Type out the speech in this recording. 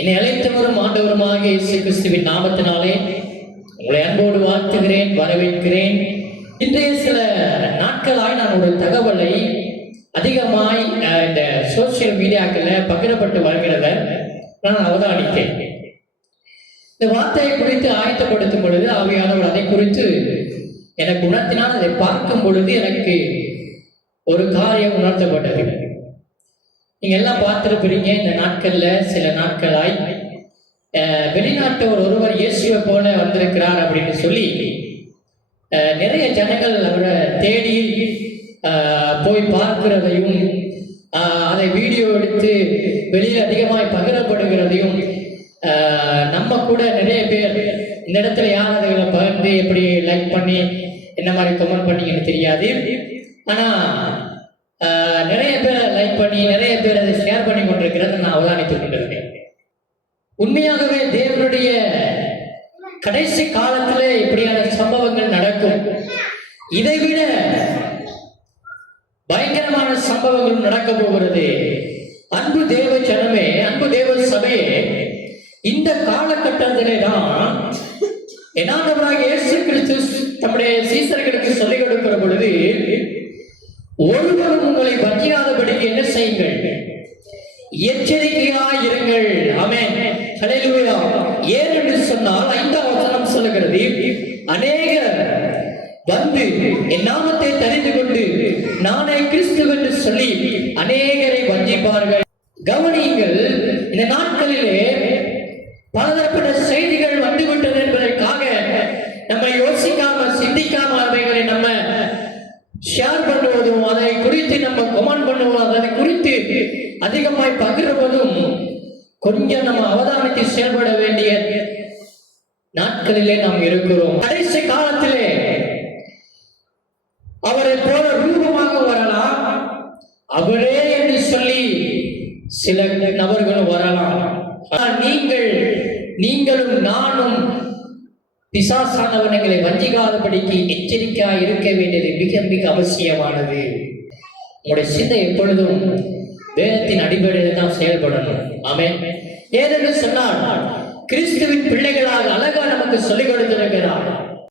என்னை அழைத்தவரும் ஆண்டவருமாக இயேசு கிறிஸ்துவின் நாமத்தினாலே உங்களை அன்போடு வாழ்த்துகிறேன், வரவேற்கிறேன். இன்றைய சில நாட்களாய் நான் ஒரு தகவலை அதிகமாய் இந்த சோசியல் மீடியாக்களில் பகிரப்பட்டு வருகிறத நான் அவதானித்தேன். இந்த வார்த்தையை குறித்து ஆயத்தப்படுத்தும் பொழுது ஆவியானவர் அதை குறித்து எனக்கு உணர்த்தினால் அதை பார்க்கும் பொழுது எனக்கு ஒரு காரியம் உணர்த்தப்பட்டது. நீங்க எல்லாம் பார்த்திருப்பீங்க, இந்த நாட்கள்ல சில நாட்களாய் வெளிநாட்டவர் ஒருவர் இயேசுவை போல வந்திருக்கிறார் அப்படின்னு சொல்லி நிறைய ஜனங்கள் அவரை தேடி போய் பார்க்கிறதையும் அதை வீடியோ எடுத்து வெளியில் அதிகமாய் பகிரப்படுகிறதையும் நம்ம கூட நிறைய பேர் இந்த இடத்துல யார் அதை பகிர்ந்து எப்படி லைக் பண்ணி என்ன மாதிரி கமெண்ட் பண்ணீங்கன்னு தெரியாது. ஆனா நிறைய பேர் லைக் பண்ணி நிறைய பேர் அதை ஷேர் பண்ணி கொண்டிருக்கிறத நான் அவதானித்துக் கொண்டிருக்கேன். உண்மையாகவே தேவனுடைய கடைசி காலத்துல இப்படியான சம்பவங்கள் நடக்கும். இதைவிட பயங்கரமான சம்பவங்கள் நடக்க போகிறது. அன்பு தேவ ஜனமே, அன்பு தேவ சபையே, இந்த காலகட்டத்திலே தான் என்னாண்டவராக இயேசு கிறிஸ்து தம்முடைய சீசர்களுக்கு சொல்லிக் கொடுக்கிற பொழுது, ஒருவரும் உங்களை வஞ்சியாதபடிக்கு என்ன செய்யுங்கள், எச்சரிக்கையாய் இருங்கள். ஆமென், ஹல்லேலூயா. ஏன் என்று சொன்னால் 5ஆம் வசனம் சொல்லுகிறது, அநேகர் வந்து என் நாமத்தை தெரிந்து கொண்டு நானே கிறிஸ்து என்று சொல்லி அநேகரை வஞ்சிப்பார்கள். கவனியுங்கள், இந்த நாட்களிலே பலதரப்பட்ட செய்திகள் வந்துவிட்டது என்பதற்காக நம்ம யோசிக்காம சிந்திக்காம அவைகளை நம்ம ஷேர் பண்ணுவதும் அதை குறித்து நம்ம கமெண்ட் பண்ணுவதும் அதை குறித்து அதிகமாய் பகிர்வதும் கொஞ்சம் நம்ம அவதானித்து செயல்பட வேண்டிய நாட்களிலே நாம் இருக்கிறோம். கடைசி காலத்திலே அவரை போல ரூபமாக வரலாம், அவரே என்று சொல்லி சில நபர்களும் வரலாம். நீங்களும் நானும் பிசாசானவர்களை வஞ்சிக்காதபடிக்கு எச்சரிக்கையாக இருக்க வேண்டியது மிக மிக அவசியமானது. உங்களுடைய சிந்தை எப்பொழுதும் வேதத்தின் அடிப்படையில் தான் செயல்படணும். ஆமென். ஏனென்று சொன்னால் கிறிஸ்துவின் பிள்ளைகளாக அழகா நமக்கு சொல்லிக் கொடுத்திருக்கிறார்.